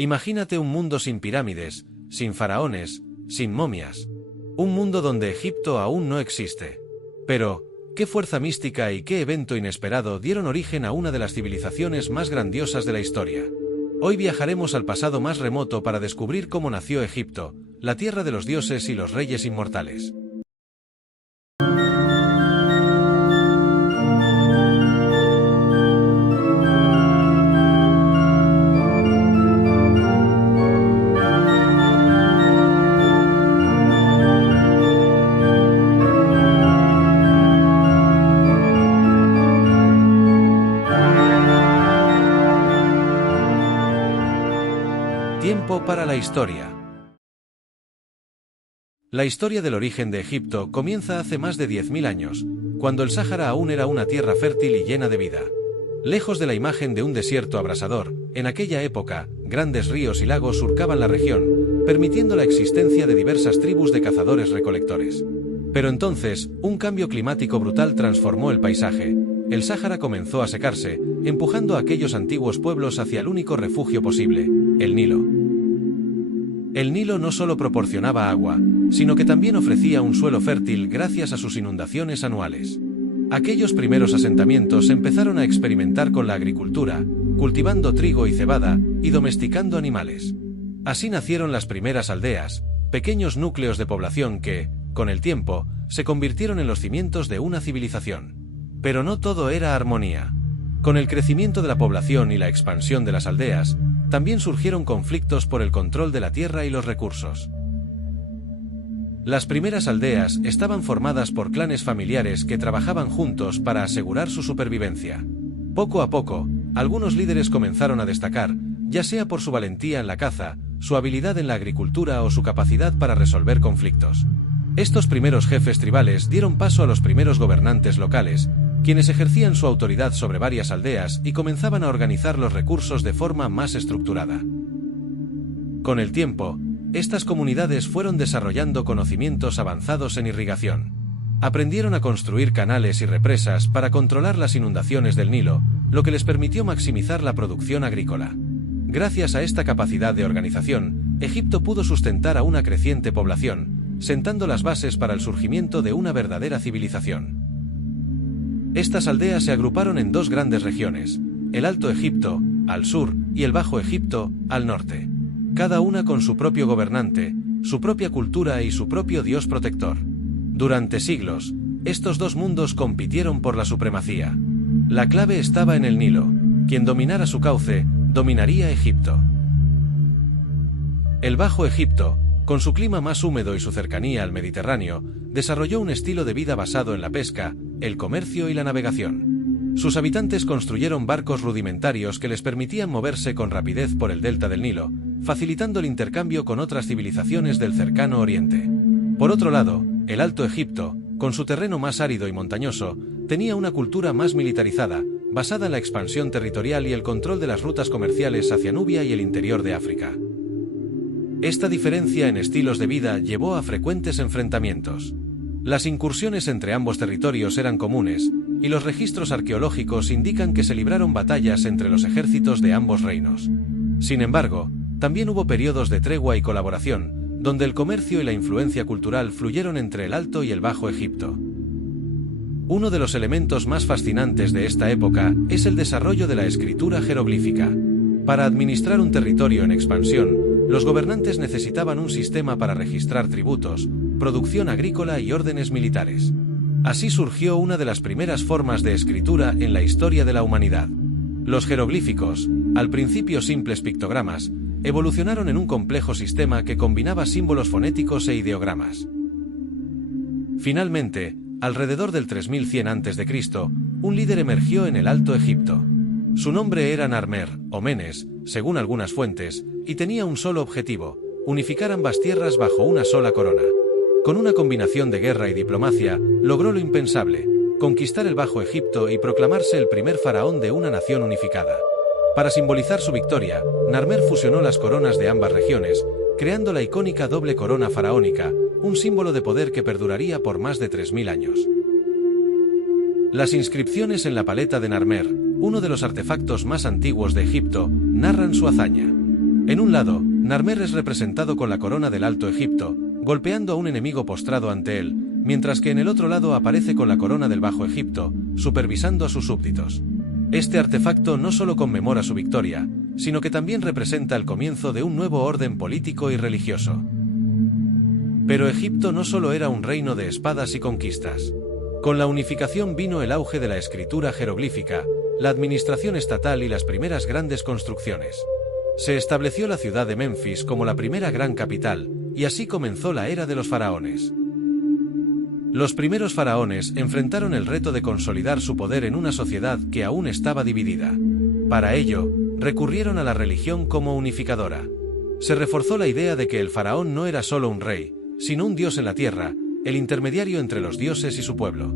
Imagínate un mundo sin pirámides, sin faraones, sin momias. Un mundo donde Egipto aún no existe. Pero, ¿qué fuerza mística y qué evento inesperado dieron origen a una de las civilizaciones más grandiosas de la historia? Hoy viajaremos al pasado más remoto para descubrir cómo nació Egipto, la tierra de los dioses y los reyes inmortales. Tiempo para la historia. La historia del origen de Egipto comienza hace más de 10.000 años, cuando el Sáhara aún era una tierra fértil y llena de vida. Lejos de la imagen de un desierto abrasador, en aquella época, grandes ríos y lagos surcaban la región, permitiendo la existencia de diversas tribus de cazadores-recolectores. Pero entonces, un cambio climático brutal transformó el paisaje. El Sáhara comenzó a secarse, empujando a aquellos antiguos pueblos hacia el único refugio posible, el Nilo. El Nilo no solo proporcionaba agua, sino que también ofrecía un suelo fértil gracias a sus inundaciones anuales. Aquellos primeros asentamientos empezaron a experimentar con la agricultura, cultivando trigo y cebada, y domesticando animales. Así nacieron las primeras aldeas, pequeños núcleos de población que, con el tiempo, se convirtieron en los cimientos de una civilización. Pero no todo era armonía. Con el crecimiento de la población y la expansión de las aldeas, también surgieron conflictos por el control de la tierra y los recursos. Las primeras aldeas estaban formadas por clanes familiares que trabajaban juntos para asegurar su supervivencia. Poco a poco, algunos líderes comenzaron a destacar, ya sea por su valentía en la caza, su habilidad en la agricultura o su capacidad para resolver conflictos. Estos primeros jefes tribales dieron paso a los primeros gobernantes locales, quienes ejercían su autoridad sobre varias aldeas y comenzaban a organizar los recursos de forma más estructurada. Con el tiempo, estas comunidades fueron desarrollando conocimientos avanzados en irrigación. Aprendieron a construir canales y represas para controlar las inundaciones del Nilo, lo que les permitió maximizar la producción agrícola. Gracias a esta capacidad de organización, Egipto pudo sustentar a una creciente población, sentando las bases para el surgimiento de una verdadera civilización. Estas aldeas se agruparon en dos grandes regiones, el Alto Egipto, al sur, y el Bajo Egipto, al norte. Cada una con su propio gobernante, su propia cultura y su propio dios protector. Durante siglos, estos dos mundos compitieron por la supremacía. La clave estaba en el Nilo. Quien dominara su cauce, dominaría Egipto. El Bajo Egipto, con su clima más húmedo y su cercanía al Mediterráneo, desarrolló un estilo de vida basado en la pesca, el comercio y la navegación. Sus habitantes construyeron barcos rudimentarios que les permitían moverse con rapidez por el delta del Nilo, facilitando el intercambio con otras civilizaciones del cercano Oriente. Por otro lado, el Alto Egipto, con su terreno más árido y montañoso, tenía una cultura más militarizada, basada en la expansión territorial y el control de las rutas comerciales hacia Nubia y el interior de África. Esta diferencia en estilos de vida llevó a frecuentes enfrentamientos. Las incursiones entre ambos territorios eran comunes, y los registros arqueológicos indican que se libraron batallas entre los ejércitos de ambos reinos. Sin embargo, también hubo periodos de tregua y colaboración, donde el comercio y la influencia cultural fluyeron entre el Alto y el Bajo Egipto. Uno de los elementos más fascinantes de esta época es el desarrollo de la escritura jeroglífica. Para administrar un territorio en expansión, los gobernantes necesitaban un sistema para registrar tributos, producción agrícola y órdenes militares. Así surgió una de las primeras formas de escritura en la historia de la humanidad. Los jeroglíficos, al principio simples pictogramas, evolucionaron en un complejo sistema que combinaba símbolos fonéticos e ideogramas. Finalmente, alrededor del 3100 a.C., un líder emergió en el Alto Egipto. Su nombre era Narmer, o Menes, según algunas fuentes, y tenía un solo objetivo: unificar ambas tierras bajo una sola corona. Con una combinación de guerra y diplomacia, logró lo impensable: conquistar el Bajo Egipto y proclamarse el primer faraón de una nación unificada. Para simbolizar su victoria, Narmer fusionó las coronas de ambas regiones, creando la icónica doble corona faraónica, un símbolo de poder que perduraría por más de 3000 años. Las inscripciones en la paleta de Narmer, uno de los artefactos más antiguos de Egipto, narran su hazaña. En un lado, Narmer es representado con la corona del Alto Egipto, golpeando a un enemigo postrado ante él, mientras que en el otro lado aparece con la corona del Bajo Egipto, supervisando a sus súbditos. Este artefacto no solo conmemora su victoria, sino que también representa el comienzo de un nuevo orden político y religioso. Pero Egipto no solo era un reino de espadas y conquistas. Con la unificación vino el auge de la escritura jeroglífica, la administración estatal y las primeras grandes construcciones. Se estableció la ciudad de Menfis como la primera gran capital, y así comenzó la era de los faraones. Los primeros faraones enfrentaron el reto de consolidar su poder en una sociedad que aún estaba dividida. Para ello, recurrieron a la religión como unificadora. Se reforzó la idea de que el faraón no era solo un rey, sino un dios en la tierra, el intermediario entre los dioses y su pueblo.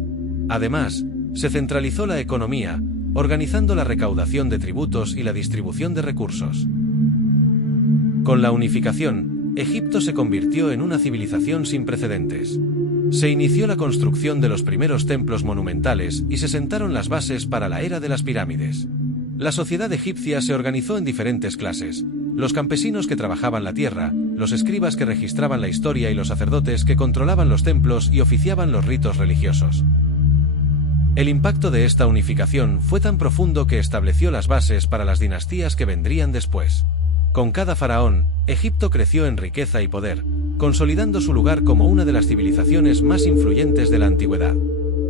Además, se centralizó la economía, organizando la recaudación de tributos y la distribución de recursos. Con la unificación, Egipto se convirtió en una civilización sin precedentes. Se inició la construcción de los primeros templos monumentales y se sentaron las bases para la era de las pirámides. La sociedad egipcia se organizó en diferentes clases: los campesinos que trabajaban la tierra, los escribas que registraban la historia y los sacerdotes que controlaban los templos y oficiaban los ritos religiosos. El impacto de esta unificación fue tan profundo que estableció las bases para las dinastías que vendrían después. Con cada faraón, Egipto creció en riqueza y poder, consolidando su lugar como una de las civilizaciones más influyentes de la antigüedad.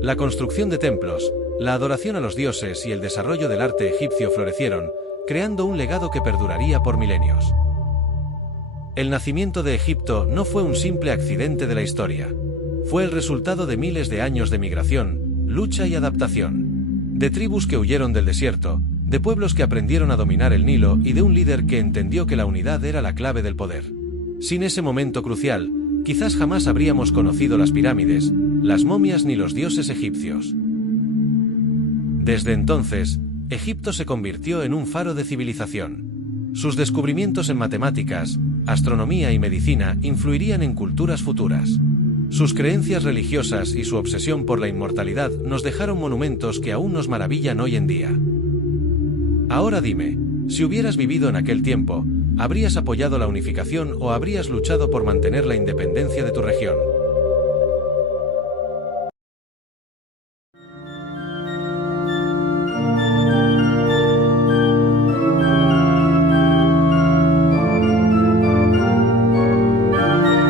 La construcción de templos, la adoración a los dioses y el desarrollo del arte egipcio florecieron, creando un legado que perduraría por milenios. El nacimiento de Egipto no fue un simple accidente de la historia. Fue el resultado de miles de años de migración, lucha y adaptación. De tribus que huyeron del desierto, de pueblos que aprendieron a dominar el Nilo y de un líder que entendió que la unidad era la clave del poder. Sin ese momento crucial, quizás jamás habríamos conocido las pirámides, las momias ni los dioses egipcios. Desde entonces, Egipto se convirtió en un faro de civilización. Sus descubrimientos en matemáticas, astronomía y medicina influirían en culturas futuras. Sus creencias religiosas y su obsesión por la inmortalidad nos dejaron monumentos que aún nos maravillan hoy en día. Ahora dime, si hubieras vivido en aquel tiempo, ¿habrías apoyado la unificación o habrías luchado por mantener la independencia de tu región?